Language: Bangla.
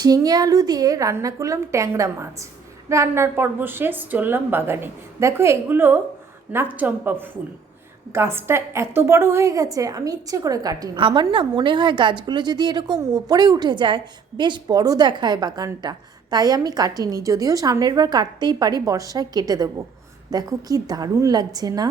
ঝিঙে আলু দিয়ে রান্না করলাম ট্যাংরা মাছ। রান্নার পর্ব শেষ, চললাম বাগানে। দেখো এগুলো নাকচম্পা ফুল। গাছটা এত বড় হয়ে গেছে, আমি ইচ্ছে করে কাটিনি। আমার না মনে হয় গাছগুলো যদি এরকম ওপরে উঠে যায় বেশ বড় দেখায় বাগানটা, তাই আমি কাটিনি। যদিও সামনের বার কাটতেই পারি, বর্ষায় কেটে দেবো। দেখো কি দারুণ লাগছে না।